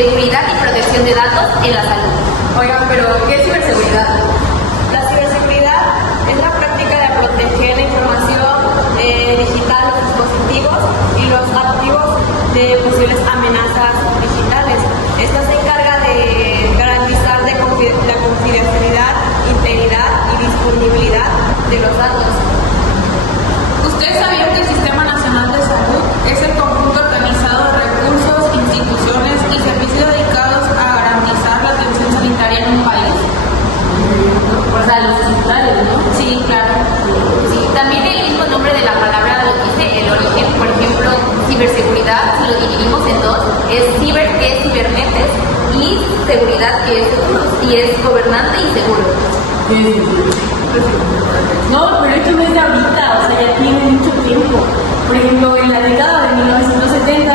seguridad y protección de datos en la salud. Oigan, pero ¿qué es ciberseguridad? La ciberseguridad es la práctica de proteger la información digital de los dispositivos y los activos de posibles amenazas digitales. Esta se encarga de garantizar la confidencialidad, integridad y disponibilidad de los datos. ¿Ustedes sabían que el Sistema Nacional de Salud es el conjunto organizado de recursos, instituciones y servicios dedicados a garantizar la atención sanitaria en un país? O sea, los hospitales, ¿no? Sí, claro. Sí, también el mismo nombre de la palabra lo dice, el origen. Por ejemplo, ciberseguridad, si lo dividimos en dos, es ciber, que es cibernetes, y seguridad, que es seguros, y es gobernante y seguro. No, pero esto no es de ahorita, o sea, ya tiene mucho tiempo. Por ejemplo, en la década de 1970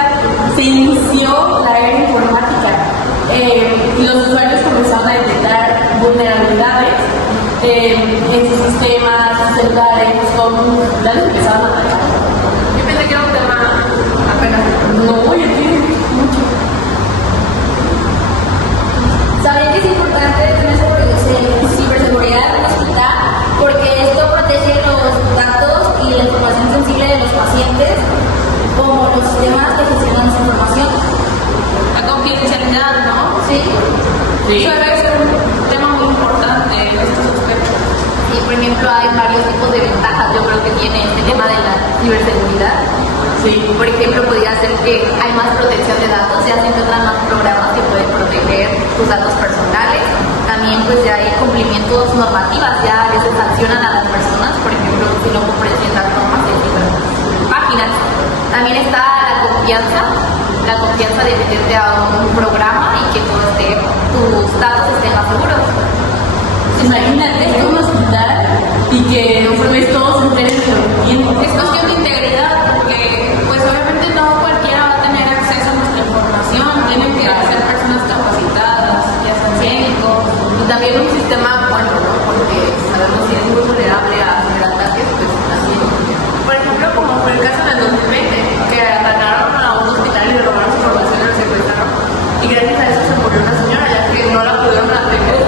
se inició la era informática y los usuarios comenzaron a detectar vulnerabilidades en sus sistemas, celulares, computadores, empezaron a atacar. Yo pensé que era un tema apenas. No, ya tiene mucho. ¿Saben que es importante tener ciberseguridad en el hospital? Porque esto protege los datos y la información sensible de los pacientes, como los sistemas que gestionan esa información. La confidencialidad, ¿no? Sí. Eso es un tema muy importante en estos aspectos. Y por ejemplo, hay varios tipos de ventajas, yo creo que tiene este tema de la ciberseguridad. Sí. Por ejemplo, podría ser que hay más protección de datos, ya se encuentran más programas que pueden proteger tus datos personales. También pues ya hay cumplimientos normativas, ya a veces sancionan a las personas, por ejemplo, si no cumplen ciertas normas de ciertas páginas. También está la confianza de meterte a un programa y que tus datos estén más seguros. Imagínate, es un hospital y que pues todos entren en el tiempo. Es cuestión de integridad, porque pues obviamente no cualquiera va a tener acceso a nuestra información, tienen que ser personas capacitadas, ya sean médicos. Y también un sistema bueno, ¿no? Porque sabemos que es muy vulnerable a ciberataques, pues también. Por ejemplo, como fue el caso del 2020, que atacaron a un hospital y le robaron su información y lo secuestraron. Y gracias a eso se murió una señora, ya que no la pudieron atender.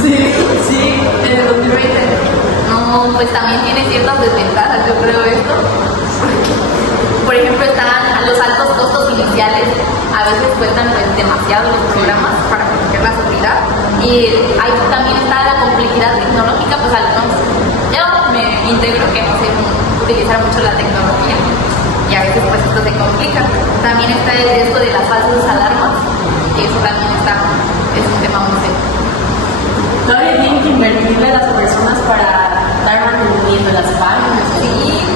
Sí, en el 2020. No, pues también tiene ciertas desventajas, yo creo esto. Por ejemplo, están los altos costos iniciales, a veces cuestan pues, demasiado los programas para proteger la seguridad. Y ahí también está la complejidad tecnológica, pues yo me integro que no sé utilizar mucho la tecnología y a veces pues esto se complica. También está el riesgo de las falsas alarmas, y eso también es un tema muy serio. Todavía tienen que invertirle a las personas para dar mantenimiento a las páginas. Sí.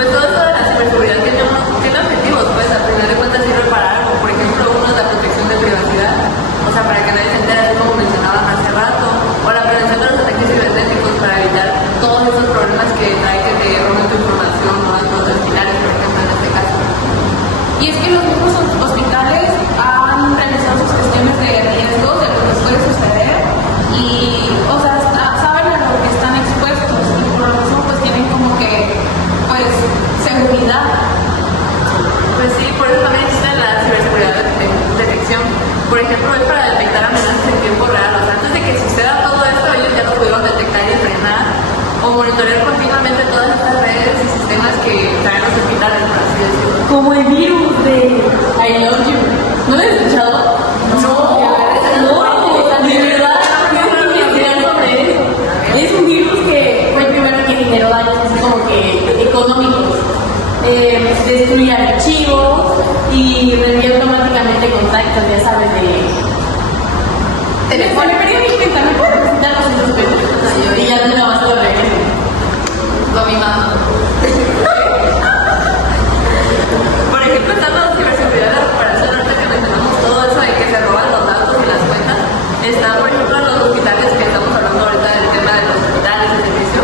Pues todo esto de la ciberseguridad tiene objetivos, pues al final de cuentas sirve para algo. Por ejemplo, uno es la protección de privacidad, o sea, para que nadie se entere, así como mencionaban hace rato, o la prevención de los ataques cibernéticos para evitar todos esos problemas que trae que te roben tu información o las fotos finales, por ejemplo, en este caso. Y es que los mismos hospitales han realizado sus gestiones de riesgos de lo que puede suceder y, o sea, saben a lo que están expuestos y por lo mismo pues tienen como que, pues, seguridad. Pues sí, por eso también existe la ciberseguridad de detección. Por ejemplo, es para detectar amenazas en tiempo real. O sea, antes de que suceda todo esto, ellos ya lo pudieron detectar y frenar o monitorear continuamente todas estas redes y sistemas que traen los hospitales, por así decirlo. Como el virus de I Love You. ¿No lo has escuchado? No, de verdad, yo quiero investigar sobre eso. Es un virus que fue el primero que generó daños así como que económicos. Destruye archivos y reenvía automáticamente contactos, ya sabes, de teléfono. Pero también puedes visitar los centros públicos y ya no vas a regreso. Con mi mamá. Por ejemplo, está la ciberseguridad de la recuperación, ahorita que mencionamos todo eso de que se roban los datos y las cuentas. Está, por ejemplo, en los hospitales, que estamos hablando ahorita del tema de los hospitales, el servicio,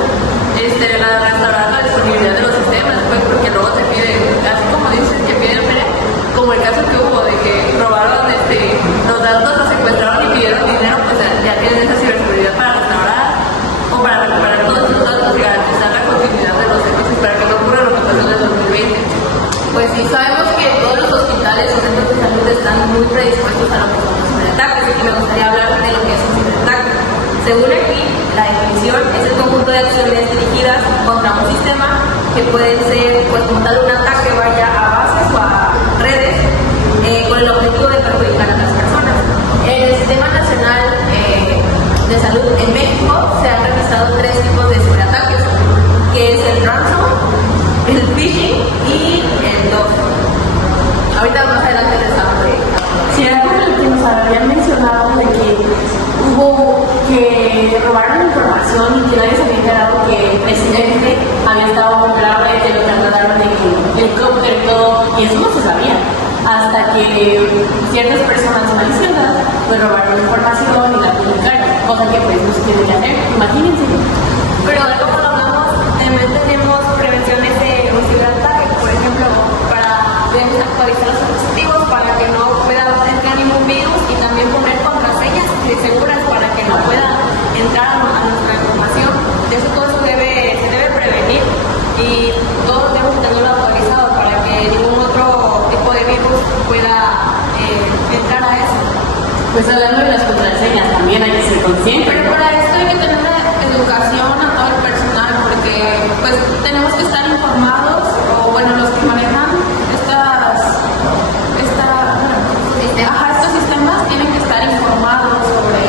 la restaurar la disponibilidad de los sistemas, pues porque luego se pide, así como dices, que piden feria, como el caso que hubo de que robaron los datos, los secuestraron y pidieron dinero, pues ya tienen esa ciberseguridad para restaurar o para recuperar todos esos datos y garantizar la continuidad de los servicios para que no ocurra lo expuestos a lo que son los ciberataques. Y me gustaría hablar de lo que es un ciberataque. Según aquí, la definición es el conjunto de acciones dirigidas contra un sistema que pueden ser, pues, como tal, un ataque vaya a bases o a redes con el objetivo de perjudicar a las personas. En el Sistema Nacional de Salud en México se han registrado 3 tipos de ciberataques, que es el ransom, el phishing y el DOS. Ahorita más adelante les hablo de cada uno. Si era como lo que nos habían mencionado de que hubo que robaron información y que nadie se había enterado que el presidente había estado muy grave, que lo trasladaron en helicóptero y todo, y eso no se sabía. Hasta que ciertas personas maliciosas pues robaron información y la publicaron, cosa que pues no se tiene que hacer, imagínense. Pero como lo hablamos, también tenemos prevenciones de un ciberataque, por ejemplo, debemos actualizar los dispositivos para que no pueda entrar ningún virus y también poner contraseñas seguras para que no pueda entrar a nuestra información. De eso, todo eso se debe prevenir y todos debemos tenerlo actualizado para que ningún otro tipo de virus pueda entrar a eso. Pues hablando de las contraseñas también hay que ser conscientes. Pero para esto hay que tener una educación a todo el personal, porque pues tenemos que estar informados, o bueno, los que manejan estos sistemas tienen que estar informados sobre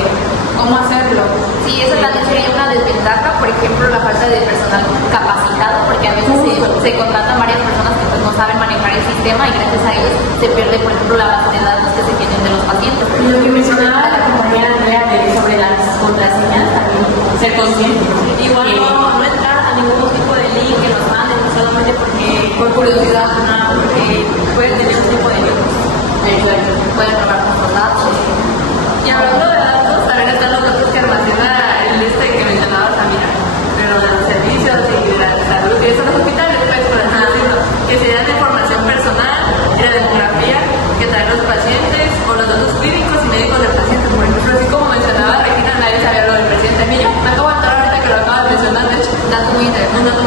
cómo hacerlo. Sí, eso también sería una desventaja, por ejemplo, la falta de personal capacitado, porque a veces se contratan varias personas que pues no saben manejar el sistema y gracias a ellos se pierde, por ejemplo, la base de datos que se tienen de los pacientes. Y lo que mencionaba la compañera Andrea sobre las contraseñas, también ser conscientes. Igual no entrar a ningún tipo de link que nos manden solamente por curiosidad, porque pueden tener un tipo de link. Exacto. Pueden robar nuestros datos. Y hablando de datos, también están los datos que almacena el que mencionaba Samira, pero de los servicios y de la salud, y eso los hospitales, pues, por así decirlo, que serían de información personal y la demografía que traen los pacientes o los datos clínicos y médicos del paciente. Por ejemplo, así como mencionaba Regina, nadie sabía lo del presidente Emilio. Me acabo de enterar ahorita que lo acabo de mencionar, de hecho, un dato muy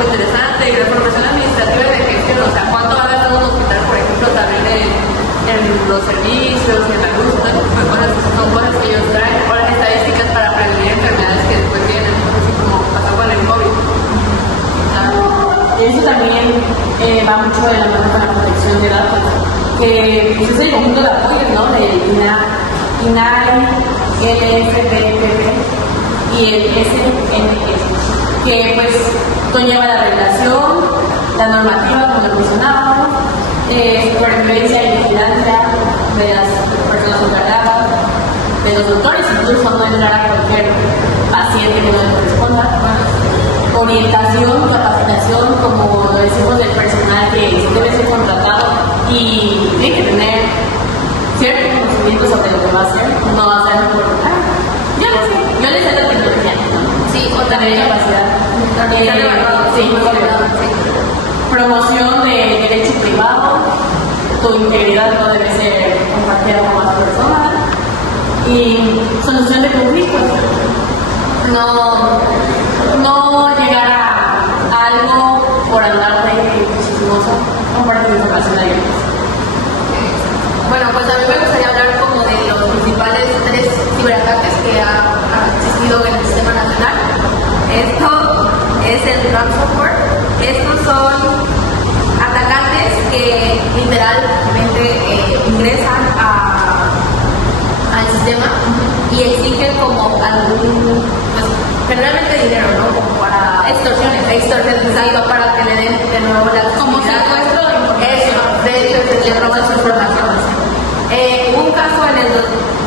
interesante, y la información administrativa de que, o sea, cuánto va a gastar un hospital, por ejemplo, también en los servicios y en la luz, ¿no? Son cosas que ellos traen, o las estadísticas para prevenir enfermedades que después vienen, así como pasó con el COVID. Y eso también va mucho de la mano con la protección de datos, que pues, es el conjunto de apoyo, ¿no? De INAI, LFPPP y el SNS, que pues conlleva la regulación, la normativa, como lo mencionábamos, supervivencia y vigilancia de las personas encargadas, de los doctores, incluso no entrar a cualquier paciente que no le corresponda, orientación, capacitación, como lo decimos del personal que debe ser contratado y tiene que tener cierto conocimiento sobre lo que va a hacer, no va a hacerlo por ya lo sé, yo le sé la tecnología, Sí, o tener también capacidad. sí, Promoción de derecho privado, tu integridad no debe ser compartida con más personas y solución de conflictos. No llegar a algo por andar de chismoso, compartir información a ellos. Bueno, pues a mí me gustaría hablar como de los principales 3 ciberataques que ha existido en el sistema nacional. Esto es el ransomware. Estos son atacantes que literalmente ingresan al sistema y exigen como algún, pues generalmente dinero, ¿no? Como para extorsiones, exacto, para que le den de nuevo la como secuestro de información. Eso, de hecho, se le roban su información. Hubo un caso en el 2021,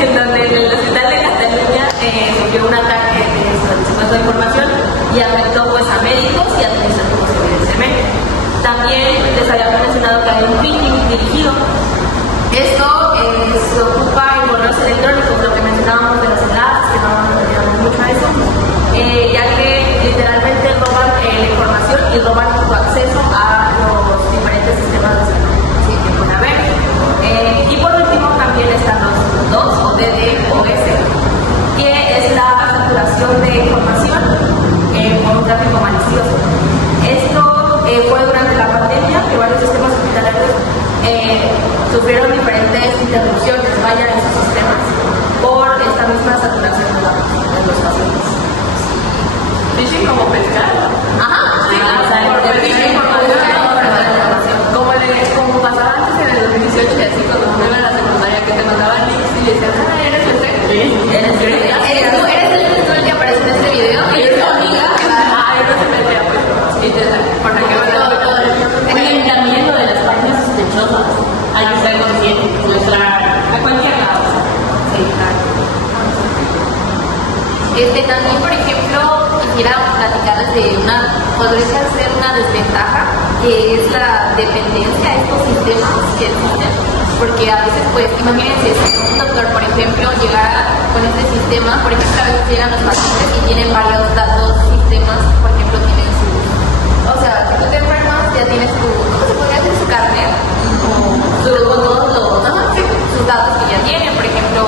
en donde en el hospital de Cataluña sufrió un ataque de secuestro de información y afectó pues a médicos y administrativos, evidentemente. También les había mencionado que hay un phishing dirigido. Esto se ocupa en correos electrónicos, lo que mencionábamos de los enlaces, que no nos olvidamos mucho a eso, ya que literalmente roban la información y roban tu acceso a los diferentes sistemas de salud que puede haber. Y por último también están los DOS o DDoS, que es la saturación de información por un tráfico malicioso. Esto fue durante la pandemia que sufrieron diferentes interrupciones, vaya, en sus sistemas por esta misma saturación de los pacientes. Phishing como pescado. Ajá, sí, por phishing, por como pasaba antes en el 2018 y así cuando uno iba a la secundaria que te mandaban links y decían, ah, eres usted. Eres tú el que aparece en este video y es tu amiga. Ah, yo no se metía pues. Y te por aquí va Oigan, también lo de las páginas sospechosas. Hay que estar consciente, nuestra a cualquier lado. Sí, claro. También, por ejemplo, quisiera platicarles de podría ser una desventaja, que es la dependencia a estos sistemas que existen. Porque a veces, pues, imagínense, si un doctor, por ejemplo, llegara con este sistema, por ejemplo, a veces llegan los pacientes y tienen varios datos, sistemas, por ejemplo, tienen o sea, si tú te enfermas, ya tienes ¿cómo se podría decir? Su carnet, sus datos que ya tienen, por ejemplo,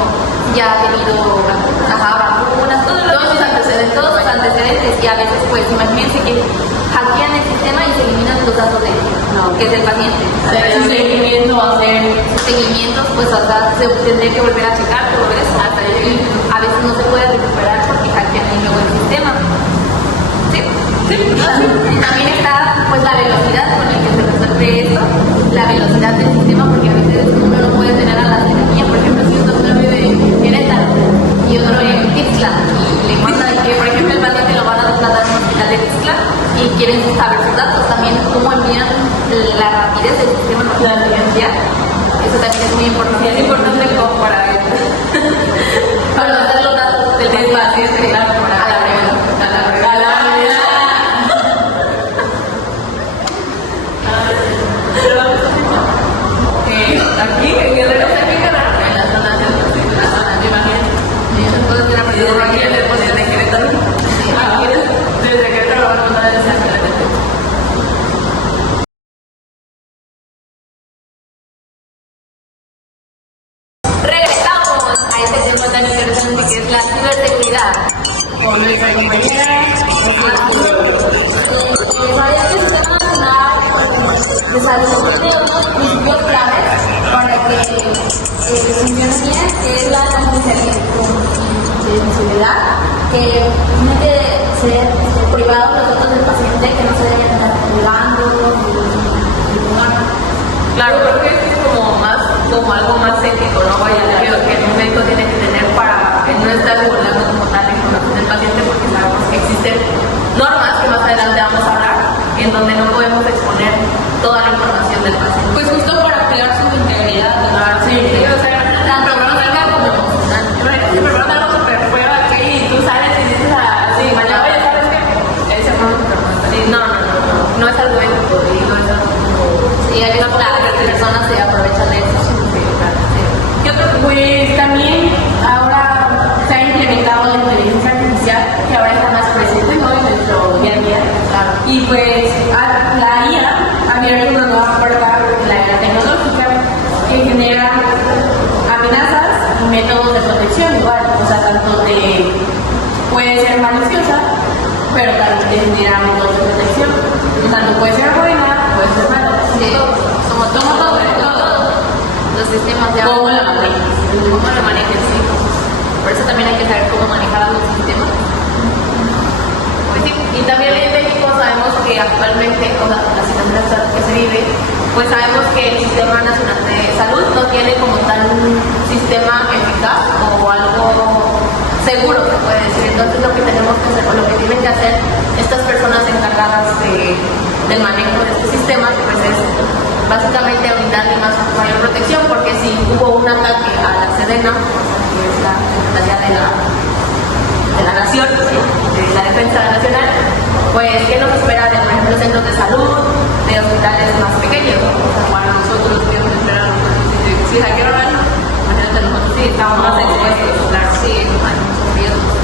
ya ha tenido vacunas, todos sus antecedentes, y a veces, pues, imagínense que hackean el sistema y se eliminan los datos de que es el paciente. Su seguimiento va a ser Seguimientos, pues, hasta se tendría que volver a checar todo eso, y a veces no se puede recuperar porque hackean el nuevo sistema. También está, pues, la velocidad con la que se resuelve esto, la velocidad del sistema, porque a veces uno no puede tener a la cercanía. Por ejemplo, si un doctor vive en Etal y otro en Tixla, y le mandan que, por ejemplo, el paciente lo van a trasladar a un hospital de Tixla y quieren saber sus datos, también cómo envían la rapidez del sistema, la velocidad. Eso también es muy importante. es importante como para Para mandar los datos del paciente a la brevedad. aquí en Guerrero se aquí ganar en la zona centro, en la zona, yo imagino. Entonces, una persona Aquí le ponen de Querétaro. Aquí desde Querétaro lo van a mandar desde aquí a la gente. regresamos a este tema tan interesante que es la ciberseguridad. con nuestra compañera. ¿Sabías que el Sistema Nacional de Salud tiene unos principios claves para que funcione bien? Que es la confidencialidad, que tiene que ser privado los datos del paciente, que no se deben estar privando, Claro, creo que es como algo más ético, ¿no? Vaya, que el médico tiene que tener para no estar divulgando como tal la información del paciente, porque sabemos que existen normas que más adelante vamos a hablar, en donde no podemos exponer toda la información del paciente. Pues justo para cuidar su integridad, ¿verdad? Sí, o sea, tanto algo como emocional. Imagínate que preparas algo súper feo aquí y tú sales y dices así, mañana, oye, ¿sabes qué? Ese fue súper mal. No es algo ético, y no es algo y hay una personas se aprovechan de eso. ¿Qué otro? Pues también ahora se ha implementado la inteligencia artificial, que ahora está más presente, ¿no?, en nuestro día a día. Y pues la IA ha abierto una nueva puerta en la era tecnológica que genera amenazas y métodos de protección igual. O sea, puede ser maliciosa, pero también genera métodos de protección. Tanto puede ser buena, puede ser mala. Sí, somos todo. Los sistemas ya. ¿Cómo la manejas? ¿Cómo lo manejan? Sí. Por eso también hay que saber cómo manejar los sistemas. Pues sí, y también en México sabemos que actualmente, o sea, la situación actual que se vive, pues sabemos que el Sistema Nacional de Salud no tiene como tal un sistema eficaz o algo seguro, se puede decir. Entonces lo que tenemos que hacer, o lo que tienen que hacer estas personas encargadas del manejo de este sistema, pues es básicamente brindarle mayor protección, porque si hubo un ataque a la Sedena, que es la Secretaría de la Nación, de la Defensa Nacional, pues ¿qué nos espera de, por ejemplo, centros de salud, de hospitales más pequeños? O sea, para nosotros que nos esperan, si hackearon algo, imagínate nosotros sí estamos más expuestos, claro, sí, hay muchos riesgos.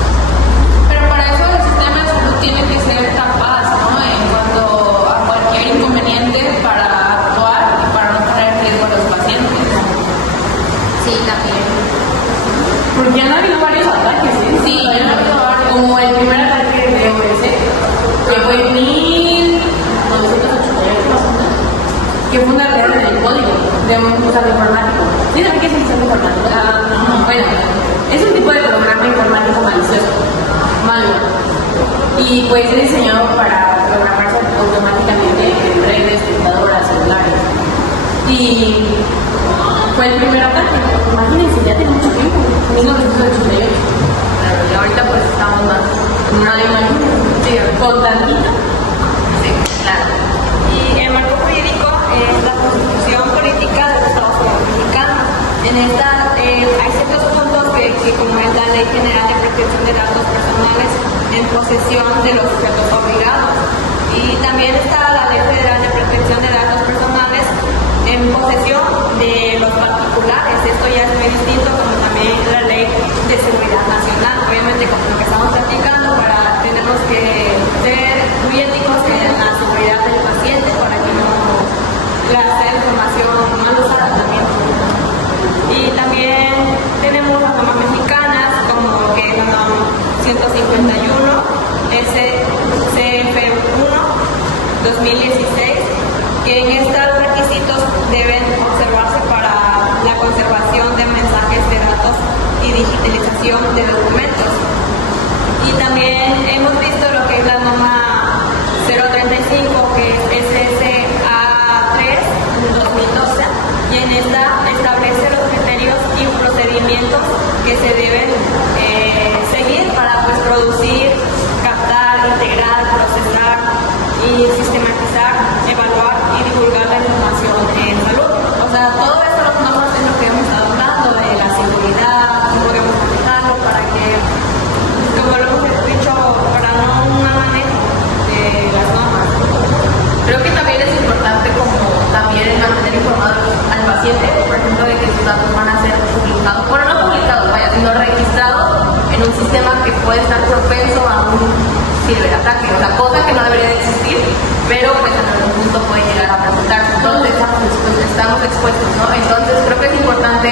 Pero para eso el sistema de salud tiene que ser capaz, ¿no? En cuanto a cualquier inconveniente para actuar y para no poner en riesgo a los pacientes. Sí, también. Porque han habido varios ataques, ¿eh? Sí, ya han habido varios. Como el primer ataque de OS, que fue en 1988 más o menos. que fue un error en el código de un usuario informático. ¿Sí saben qué es un usuario informático? Bueno, es un tipo de programa informático malicioso, malware, y pues es diseñado para programarse automáticamente en redes, computadoras, celulares. Y fue el primer ataque, imagínense, ya tiene mucho tiempo, 1988. Y ahorita pues estamos más. Nadie imagina, Sí, con tantita. sí, claro. Y el marco jurídico es la Constitución Política de los Estados Unidos Mexicanos. En esta hay ciertos puntos que como es la Ley General de Protección de Datos Personales en posesión de los sujetos obligados. Y también está la Ley Federal de Protección de Datos Personales en posesión de los particulares. Esto ya es muy distinto como también la Ley de Seguridad Nacional. Obviamente, como lo que estamos platicando, tenemos que ser muy éticos en la seguridad del paciente para que no sea información mal usada también. Y también tenemos las normas mexicanas como que es la norma 151 SCF1 2016, que en estos requisitos deben observarse para la conservación de mensajes de datos y digitalización de documentos. Y también hemos visto lo que es la norma 035, que es SSA3 2012, y en esta establece los criterios y procedimientos que se deben seguir para pues producir, captar, integrar, procesar y sistematizar, evaluar y divulgar la información en salud. O sea, todo esto normas es lo que hemos estado hablando de la seguridad, cómo debemos manejarlo para que, como lo hemos dicho, para no un mal manejo de las normas. Creo que también es importante como también mantener informado al paciente, por ejemplo, de que sus datos van a ser publicados, bueno, no publicados, vaya, sino registrados en un sistema que puede estar propenso a un ciberataque, o sea, cosa que no debería de existir, pero pues en algún punto puede llegar a presentarse. Entonces, estamos expuestos, ¿no? Entonces, creo que es importante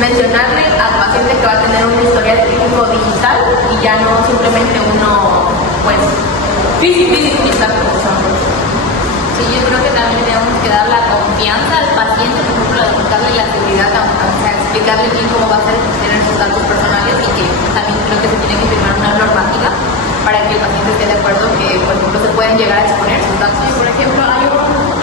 mencionarle al paciente que va a tener un historial clínico digital y ya no simplemente uno, pues, físico, exacto. Sí, yo creo que también tenemos que dar la confianza al paciente, por ejemplo, de darle la seguridad, o sea, explicarle bien cómo va a ser tener sus datos personales y que también creo que se tiene que firmar una normativa para que el paciente esté de acuerdo que, por ejemplo, se pueden llegar a exponer sus datos. Y por ejemplo, hay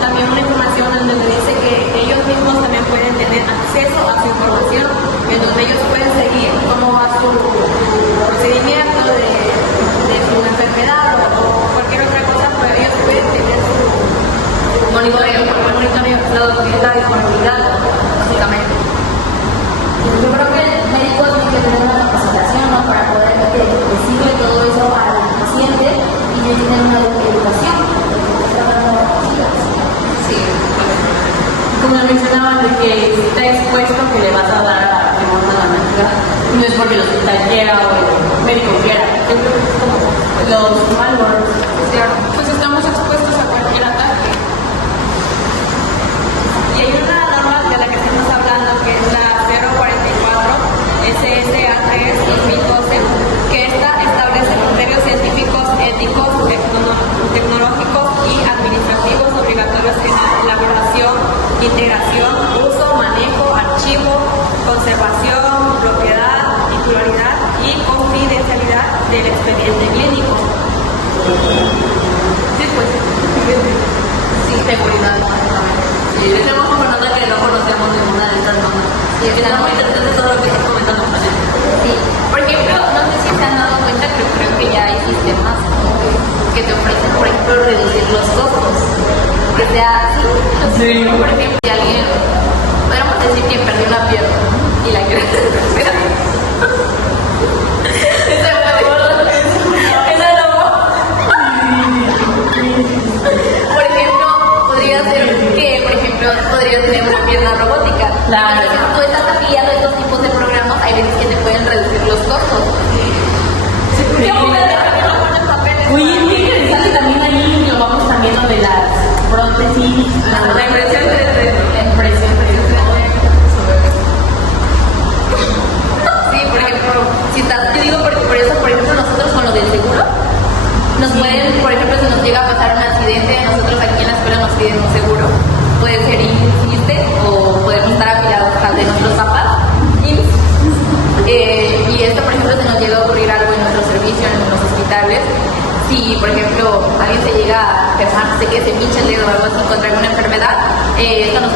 también una información en donde dice que ellos mismos también pueden tener acceso a su información, en donde ellos pueden seguir cómo va su procedimiento de su enfermedad o cualquier otra cosa, pero ellos pueden tener su Monitoreo, la disponibilidad, básicamente. Yo creo que el médico tiene que tener una capacitación, ¿no? Para poder decirle todo eso al paciente y tiene que tener una educación. Sí, Como mencionaban, de que está expuesto que le vas a dar a la normativa, no es porque el hospital quiera o el médico quiera, es como los malwares. pues estamos expuestos a cualquier ataque. Y hay una norma de la que estamos hablando que es la 044 SSA3 2012, que esta establece criterios científicos, éticos, tecnológicos y administrativos obligatorios en la elaboración, integración, uso, manejo, archivo, conservación, propiedad, titularidad y confidencialidad del expediente clínico. sí, pues, sí, seguridad, básicamente. Y tenemos como nota que no conocemos ninguna de estas normas. Sí, Está muy interesante todo lo que están comentando los pacientes. Sí, por ejemplo, no sé si se han dado cuenta, pero creo que ya hay sistemas como que te ofrecen, por ejemplo, reducir los costos. Que sea así. Sí. Por ejemplo, si alguien, podríamos decir que perdió una pierna y la quiere recuperar. Esa no. Por ejemplo, podría ser que, por ejemplo, podrías tener una pierna robótica. Claro. Entonces, si tú estás afiliado a estos tipos de programas, hay veces que te pueden reducir los costos. Sí. Muy interesante también ahí lo vamos también lo de las prótesis, La impresión 3D. la impresión 3D. Sí, por ejemplo, si estás, yo digo por eso, por ejemplo, nosotros con lo del seguro, nos pueden, por ejemplo, si nos llega a pasar un accidente, nosotros aquí en la escuela nos piden un seguro, puede ser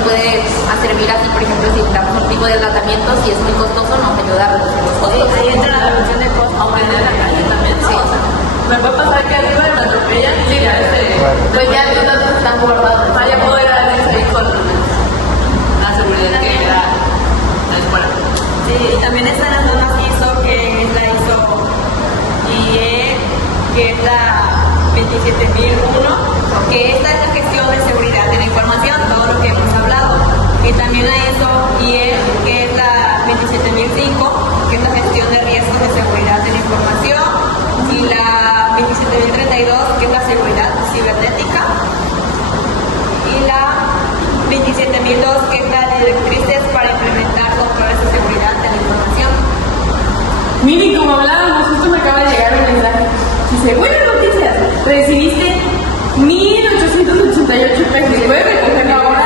puede servir así, por ejemplo, si damos un tipo de tratamiento, si es muy costoso, nos ayuda a reducir los costos. Ahí entra la reducción de costos. Aunque en la calle también, ¿no? Sí. O sea, me puede pasar que arriba me atropellan y ya Pues ya tus datos están guardados. vaya a poder ahí con la seguridad que da la escuela. Sí, y también están las normas ISO, que es la ISO IE, que es la 27001, que esta es la gestión de seguridad de la información, todo lo que hemos hablado. Y también la ISO IE, que es la 27005, que es la gestión de riesgos de seguridad de la información. Y la 27032, que es la seguridad cibernética. Y la 27002, que es la directrices para implementar controles de seguridad de la información. Miren, como hablábamos, justo me acaba de llegar un mensaje. Dice, buenas noticias, recibiste 1,888 pesos. ¿Puedes recogerlo ahora?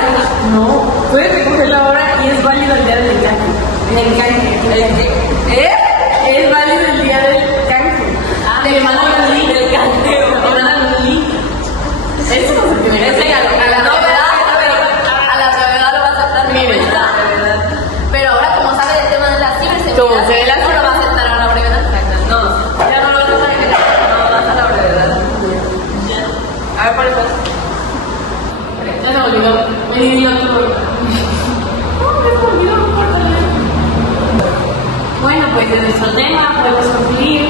No, puedes recogerlo ahora y es válido el día del canje. El canje. Es válido el día del canje. Te mandan un link del canje. Te mandan un link. Eso es lo que me Enséñalo, a la novedad lo va a aceptar. Miren. Pero ahora, como sabe del tema de la ciberseguridad, Como se ve la no lo va a aceptar a la brevedad. No, ya no lo vas a saber que no vas a la brevedad. A ver, ¿cuál es? Ya se me olvidó. Me dio todo. Bueno, pues de nuestro tema podemos concluir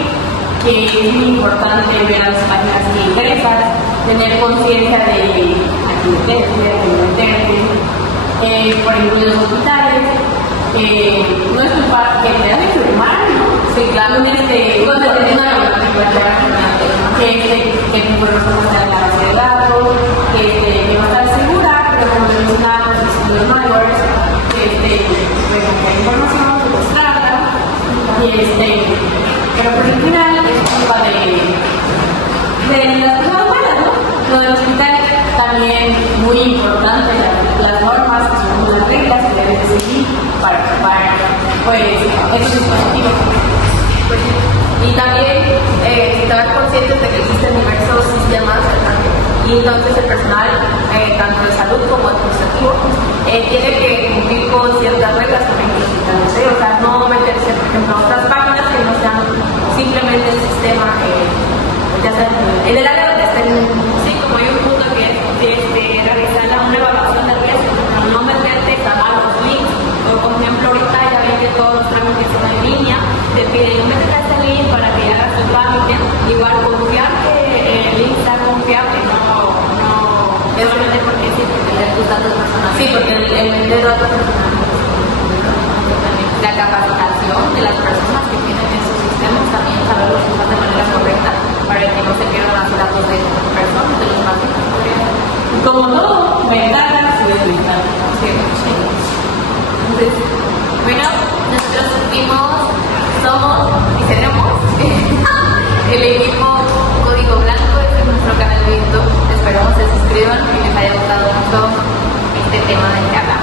que es muy importante ver a las páginas que ingresas, tener conciencia de a quién meterte, por ejemplo en los hospitales, no es culpa que te hacen firmar, ¿no? Sí, claro, cuando tienes una que tu información está en la base de datos, que va a estar segura, pero como mencionamos, los mayores, pues la información secuestrada, pero por el final es culpa de las personas buenas, ¿no? Lo del hospital también muy importante, las normas, que son las reglas que deben de seguir para pues esos dispositivos. Y también estar conscientes de que existen diversos sistemas y entonces el personal, tanto de salud como administrativo, tiene que cumplir con ciertas reglas también que necesitan hacer, o sea, no meterse, por ejemplo, a otras páginas que no sean simplemente el sistema, ya sea en el área donde estén. Sí, como hay un punto que es realizar una evaluación de riesgo, pero no meterte a los links. O, por ejemplo, ahorita ya ven que todos los trámites son en línea, te piden métete a este link para que hagas tu trámite. Igual confiar que el link sea confiable, no solamente porque sí, porque leer tus datos personales. Sí, porque el de datos personales, la capacitación de las personas que tienen esos sistemas, también saberlos usar de manera correcta para que no se pierdan los datos de personas, de los pacientes. Como todo, ventajas y desventajas. Entonces, bueno, nosotros somos y seremos el equipo Código Blanco, este es nuestro canal de YouTube. Esperamos que se suscriban y les haya gustado mucho este tema del que hablamos.